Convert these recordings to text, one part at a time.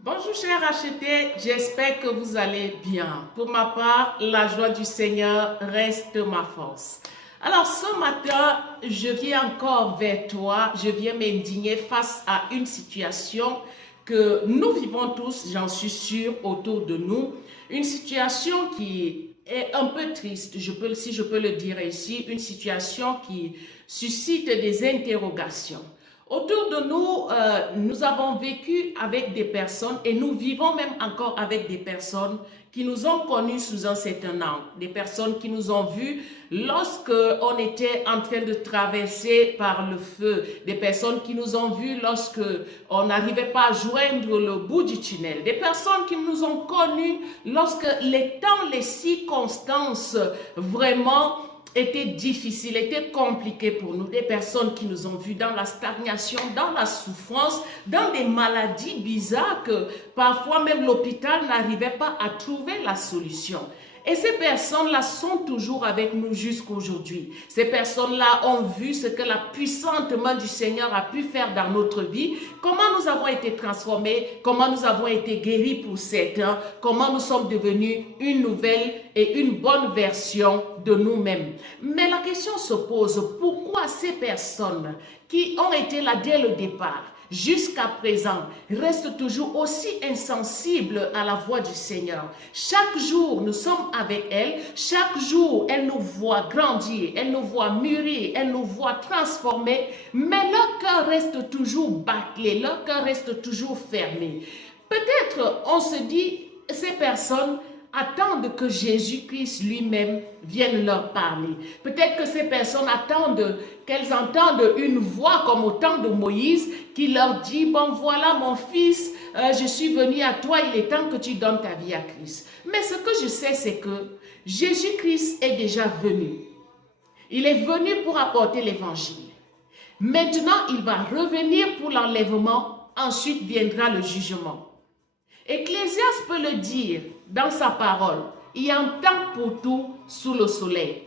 Bonjour chers achetés, j'espère que vous allez bien. Pour ma part, la joie du Seigneur reste ma force. Alors ce matin, je viens encore vers toi, je viens m'indigner face à une situation que nous vivons tous, j'en suis sûre, autour de nous. Une situation qui est un peu triste, si je peux le dire ici, une situation qui suscite des interrogations. Autour de nous, nous avons vécu avec des personnes et nous vivons même encore avec des personnes qui nous ont connus sous un certain angle. Des personnes qui nous ont vus lorsque on était en train de traverser par le feu. Des personnes qui nous ont vus lorsque on n'arrivait pas à joindre le bout du tunnel. Des personnes qui nous ont connus lorsque les temps, les circonstances vraiment était difficile, était compliqué pour nous, des personnes qui nous ont vus dans la stagnation, dans la souffrance, dans des maladies bizarres que parfois même l'hôpital n'arrivait pas à trouver la solution. Et ces personnes-là sont toujours avec nous jusqu'aujourd'hui. Ces personnes-là ont vu ce que la puissante main du Seigneur a pu faire dans notre vie, comment nous avons été transformés, comment nous avons été guéris pour certains, comment nous sommes devenus une nouvelle et une bonne version de nous-mêmes. Mais la question se pose, pourquoi ces personnes qui ont été là dès le départ, jusqu'à présent, restent toujours aussi insensibles à la voix du Seigneur? Chaque jour, nous sommes avec elles. Chaque jour, elles nous voient grandir, elles nous voient mûrir, elles nous voient transformer. Mais leur cœur reste toujours bâclé, leur cœur reste toujours fermé. Peut-être, on se dit, ces personnes attendent que Jésus-Christ lui-même vienne leur parler. Peut-être que ces personnes attendent qu'elles entendent une voix comme au temps de Moïse qui leur dit, bon voilà mon fils, je suis venu à toi, il est temps que tu donnes ta vie à Christ. Mais ce que je sais, c'est que Jésus-Christ est déjà venu. Il est venu pour apporter l'évangile. Maintenant, il va revenir pour l'enlèvement, ensuite viendra le jugement. Ecclésiaste peut le dire dans sa parole, il y a un temps pour tout sous le soleil.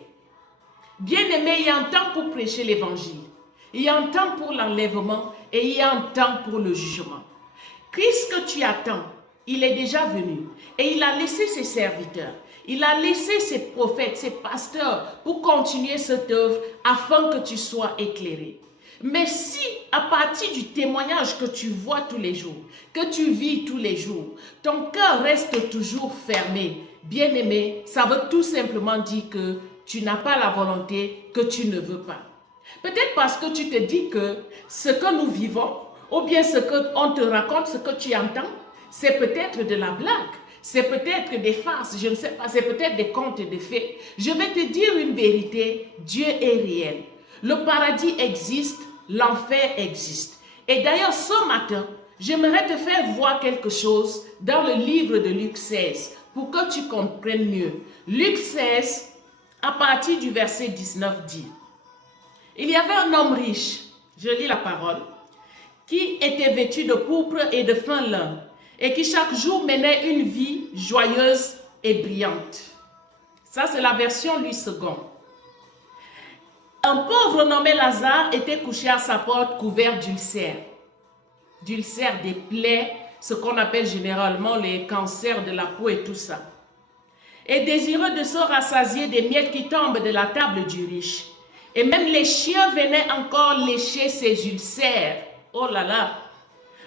Bien-aimé, il y a un temps pour prêcher l'évangile, il y a un temps pour l'enlèvement et il y a un temps pour le jugement. Christ que tu attends, il est déjà venu et il a laissé ses serviteurs, il a laissé ses prophètes, ses pasteurs pour continuer cette œuvre afin que tu sois éclairé. Mais si, à partir du témoignage que tu vois tous les jours, que tu vis tous les jours, ton cœur reste toujours fermé, bien-aimé, ça veut tout simplement dire que tu n'as pas la volonté, que tu ne veux pas. Peut-être parce que tu te dis que ce que nous vivons, ou bien ce qu'on te raconte, ce que tu entends, c'est peut-être de la blague. C'est peut-être des farces, je ne sais pas, c'est peut-être des contes de fées. Je vais te dire une vérité, Dieu est réel. Le paradis existe, l'enfer existe. Et d'ailleurs, ce matin, j'aimerais te faire voir quelque chose dans le livre de Luc 16 pour que tu comprennes mieux. Luc 16, à partir du verset 19 dit, il y avait un homme riche, je lis la parole, qui était vêtu de pourpre et de fin lin, et qui chaque jour menait une vie joyeuse et brillante. Ça, c'est la version Louis II. Un pauvre nommé Lazare était couché à sa porte couvert d'ulcères. D'ulcères, des plaies, ce qu'on appelle généralement les cancers de la peau et tout ça. Et désireux de se rassasier des miettes qui tombent de la table du riche. Et même les chiens venaient encore lécher ses ulcères. Oh là là!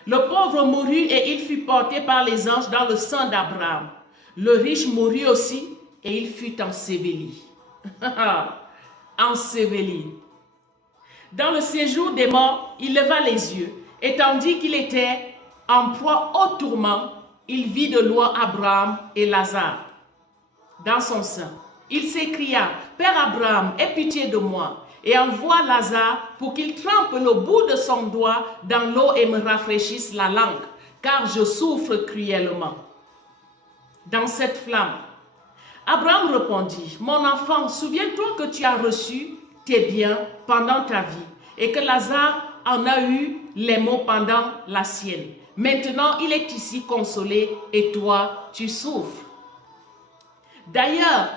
Le pauvre mourut et il fut porté par les anges dans le sein d'Abraham. Le riche mourut aussi et il fut enseveli. Enseveli. Dans le séjour des morts, il leva les yeux et tandis qu'il était en proie au tourment, il vit de loin Abraham et Lazare dans son sein. Il s'écria, Père Abraham, aie pitié de moi et envoie Lazare pour qu'il trempe le bout de son doigt dans l'eau et me rafraîchisse la langue, car je souffre cruellement dans cette flamme. Abraham répondit, mon enfant, souviens-toi que tu as reçu tes biens pendant ta vie et que Lazare en a eu les maux pendant la sienne. Maintenant, il est ici consolé et toi, tu souffres. D'ailleurs,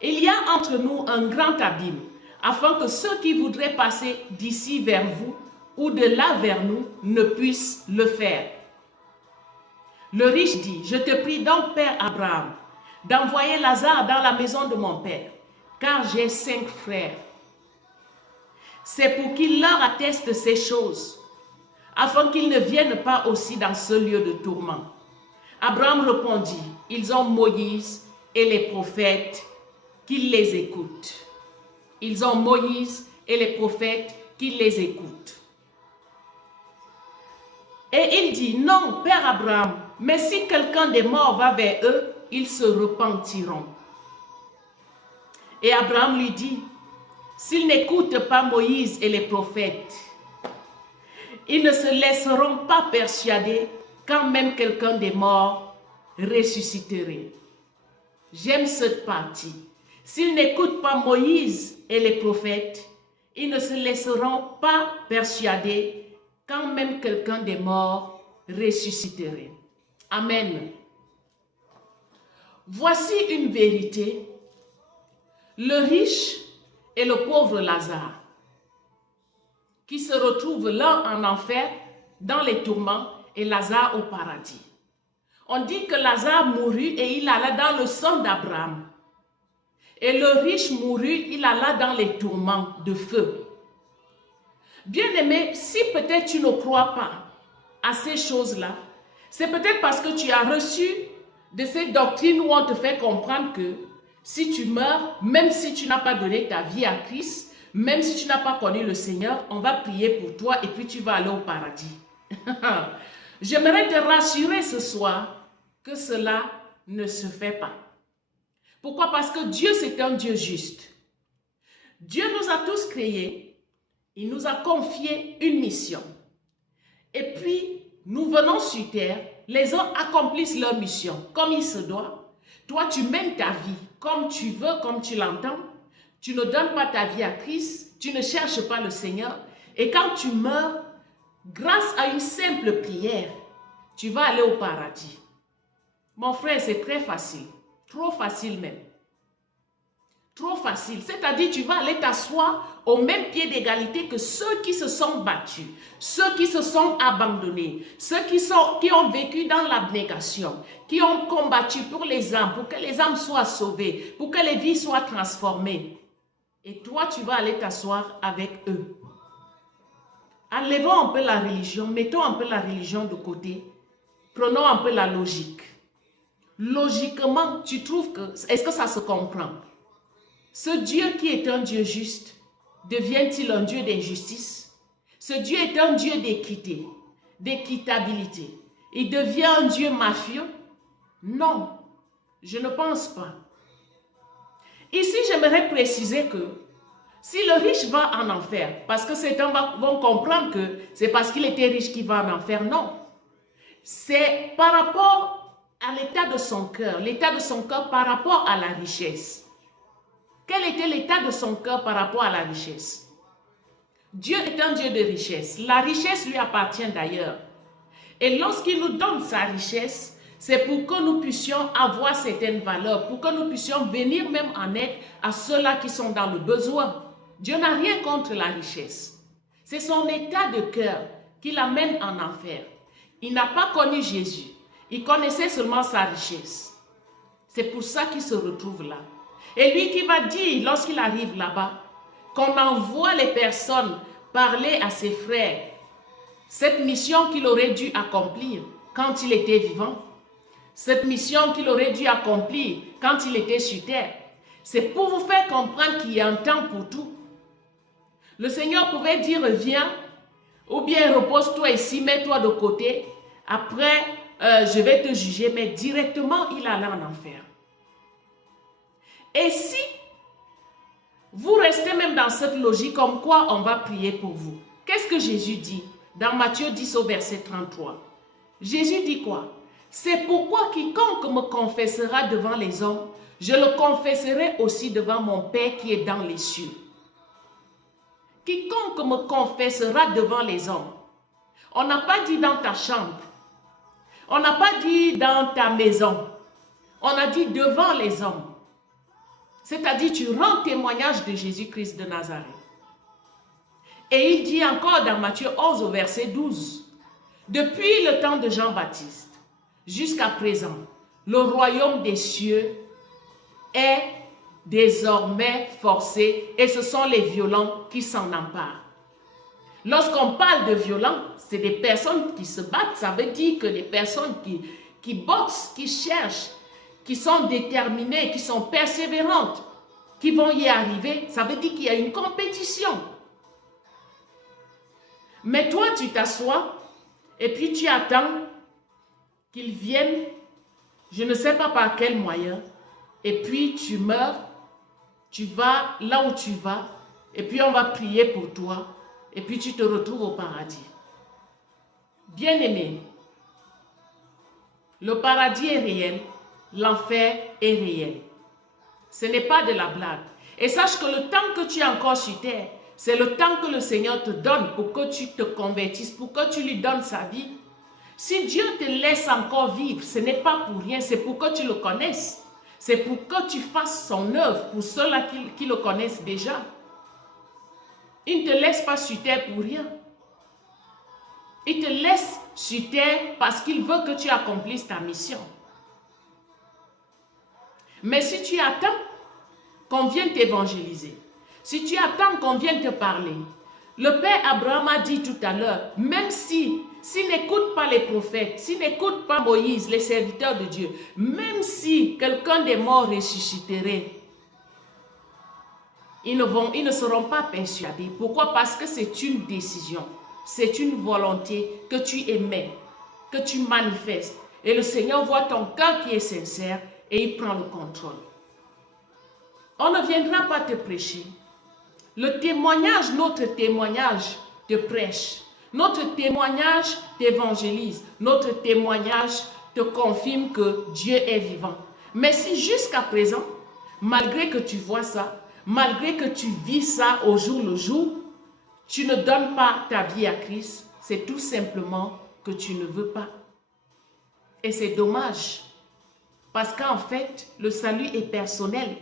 il y a entre nous un grand abîme, afin que ceux qui voudraient passer d'ici vers vous ou de là vers nous ne puissent le faire. Le riche dit, je te prie donc, Père Abraham, d'envoyer Lazare dans la maison de mon père, car j'ai 5 frères. C'est pour qu'il leur atteste ces choses, afin qu'ils ne viennent pas aussi dans ce lieu de tourment. Abraham répondit, ils ont Moïse et les prophètes, qu'ils les écoutent. Ils ont Moïse et les prophètes, qu'ils les écoutent. Et il dit, non, Père Abraham, mais si quelqu'un des morts va vers eux, ils se repentiront. Et Abraham lui dit, s'ils n'écoutent pas Moïse et les prophètes, ils ne se laisseront pas persuader quand même quelqu'un des morts ressusciterait. J'aime cette partie. S'ils n'écoutent pas Moïse et les prophètes, ils ne se laisseront pas persuader quand même quelqu'un des morts ressusciterait. Amen. Voici une vérité. Le riche et le pauvre Lazare, qui se retrouvent l'un en enfer, dans les tourments, et Lazare au paradis. On dit que Lazare mourut et il alla dans le sang d'Abraham. Et le riche mourut, il alla dans les tourments de feu. Bien-aimé, si peut-être tu ne crois pas à ces choses-là, c'est peut-être parce que tu as reçu de ces doctrines où on te fait comprendre que si tu meurs, même si tu n'as pas donné ta vie à Christ, même si tu n'as pas connu le Seigneur, on va prier pour toi et puis tu vas aller au paradis. J'aimerais te rassurer ce soir que cela ne se fait pas. Pourquoi? Parce que Dieu, c'est un Dieu juste. Dieu nous a tous créés. Il nous a confié une mission. Et puis, nous venons sur terre. Les hommes accomplissent leur mission comme il se doit. Toi, tu mènes ta vie comme tu veux, comme tu l'entends. Tu ne donnes pas ta vie à Christ. Tu ne cherches pas le Seigneur. Et quand tu meurs, grâce à une simple prière, tu vas aller au paradis. Mon frère, c'est très facile. Trop facile même. Trop facile. C'est-à-dire, tu vas aller t'asseoir au même pied d'égalité que ceux qui se sont battus, ceux qui se sont abandonnés, ceux qui ont vécu dans l'abnégation, qui ont combattu pour les âmes, pour que les âmes soient sauvées, pour que les vies soient transformées. Et toi, tu vas aller t'asseoir avec eux. Enlevons un peu la religion, mettons un peu la religion de côté, prenons un peu la logique. Logiquement, tu trouves que, est-ce que ça se comprend? Ce Dieu qui est un Dieu juste, devient-il un Dieu d'injustice? Ce Dieu est un Dieu d'équité, d'équitabilité. Il devient un Dieu mafieux? Non, je ne pense pas. Ici, j'aimerais préciser que si le riche va en enfer, parce que certains vont comprendre que c'est parce qu'il était riche qu'il va en enfer, non. C'est par rapport à l'état de son cœur, l'état de son cœur par rapport à la richesse. Quel était l'état de son cœur par rapport à la richesse? Dieu est un Dieu de richesse. La richesse lui appartient d'ailleurs. Et lorsqu'il nous donne sa richesse, c'est pour que nous puissions avoir certaines valeurs, pour que nous puissions venir même en aide à ceux-là qui sont dans le besoin. Dieu n'a rien contre la richesse. C'est son état de cœur qui l'amène en enfer. Il n'a pas connu Jésus. Il connaissait seulement sa richesse. C'est pour ça qu'il se retrouve là. Et lui qui va dire, lorsqu'il arrive là-bas, qu'on envoie les personnes parler à ses frères, cette mission qu'il aurait dû accomplir quand il était vivant, cette mission qu'il aurait dû accomplir quand il était sur terre, c'est pour vous faire comprendre qu'il y a un temps pour tout. Le Seigneur pouvait dire, viens, ou bien repose-toi ici, mets-toi de côté, après je vais te juger, mais directement il allait en enfer. Et si vous restez même dans cette logique comme quoi on va prier pour vous, qu'est-ce que Jésus dit dans Matthieu 10 au verset 33? Jésus dit quoi? C'est pourquoi quiconque me confessera devant les hommes, je le confesserai aussi devant mon Père qui est dans les cieux. Quiconque me confessera devant les hommes. On n'a pas dit dans ta chambre. On n'a pas dit dans ta maison. On a dit devant les hommes. C'est-à-dire, tu rends témoignage de Jésus-Christ de Nazareth. Et il dit encore dans Matthieu 11 au verset 12, depuis le temps de Jean-Baptiste jusqu'à présent, le royaume des cieux est désormais forcé et ce sont les violents qui s'en emparent. Lorsqu'on parle de violents, c'est des personnes qui se battent. Ça veut dire que les personnes qui boxent, qui cherchent, qui sont déterminées, qui sont persévérantes, qui vont y arriver, ça veut dire qu'il y a une compétition. Mais toi, tu t'assois et puis tu attends qu'ils viennent, je ne sais pas par quel moyen, et puis tu meurs, tu vas là où tu vas, et puis on va prier pour toi, et puis tu te retrouves au paradis. Bien-aimé, le paradis est réel, l'enfer est réel. Ce n'est pas de la blague. Et sache que le temps que tu es encore sur terre, c'est le temps que le Seigneur te donne pour que tu te convertisses, pour que tu lui donnes sa vie. Si Dieu te laisse encore vivre, ce n'est pas pour rien, c'est pour que tu le connaisses. C'est pour que tu fasses son œuvre pour ceux-là qui le connaissent déjà. Il ne te laisse pas sur terre pour rien. Il te laisse sur terre parce qu'il veut que tu accomplisses ta mission. Mais si tu attends qu'on vienne t'évangéliser, si tu attends qu'on vienne te parler, le Père Abraham a dit tout à l'heure, même s'il n'écoute pas les prophètes, s'il n'écoute pas Moïse, les serviteurs de Dieu, même si quelqu'un des morts ressusciterait, ils ne seront pas persuadés. Pourquoi? Parce que c'est une décision, c'est une volonté que tu émets, que tu manifestes. Et le Seigneur voit ton cœur qui est sincère et il prend le contrôle. On ne viendra pas te prêcher. Le témoignage, notre témoignage te prêche. Notre témoignage t'évangélise. Notre témoignage te confirme que Dieu est vivant. Mais si jusqu'à présent, malgré que tu vois ça, malgré que tu vis ça au jour le jour, tu ne donnes pas ta vie à Christ, c'est tout simplement que tu ne veux pas. Et c'est dommage. Parce qu'en fait, le salut est personnel.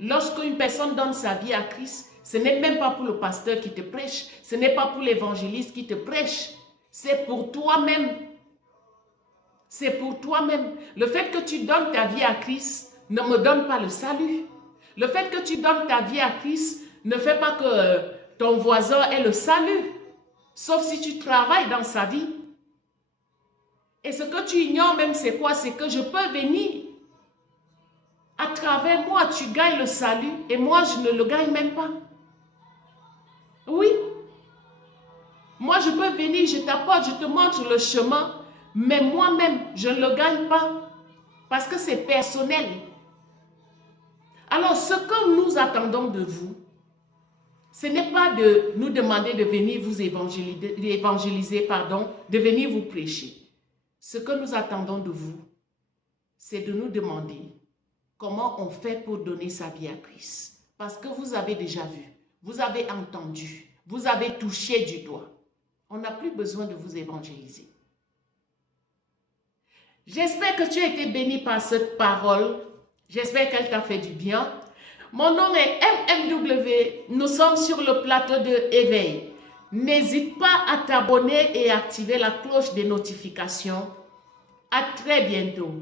Lorsque une personne donne sa vie à Christ, ce n'est même pas pour le pasteur qui te prêche, ce n'est pas pour l'évangéliste qui te prêche, c'est pour toi-même. C'est pour toi-même. Le fait que tu donnes ta vie à Christ ne me donne pas le salut. Le fait que tu donnes ta vie à Christ ne fait pas que ton voisin ait le salut, sauf si tu travailles dans sa vie. Et ce que tu ignores même, c'est quoi? C'est que je peux venir. À travers moi, tu gagnes le salut et moi, je ne le gagne même pas. Oui. Moi, je peux venir, je t'apporte, je te montre le chemin, mais moi-même, je ne le gagne pas parce que c'est personnel. Alors, ce que nous attendons de vous, ce n'est pas de nous demander de venir vous évangéliser, de venir vous prêcher. Ce que nous attendons de vous, c'est de nous demander comment on fait pour donner sa vie à Christ. Parce que vous avez déjà vu, vous avez entendu, vous avez touché du doigt. On n'a plus besoin de vous évangéliser. J'espère que tu as été béni par cette parole. J'espère qu'elle t'a fait du bien. Mon nom est MMW. Nous sommes sur le plateau de Éveil. N'hésite pas à t'abonner et activer la cloche des notifications. À très bientôt.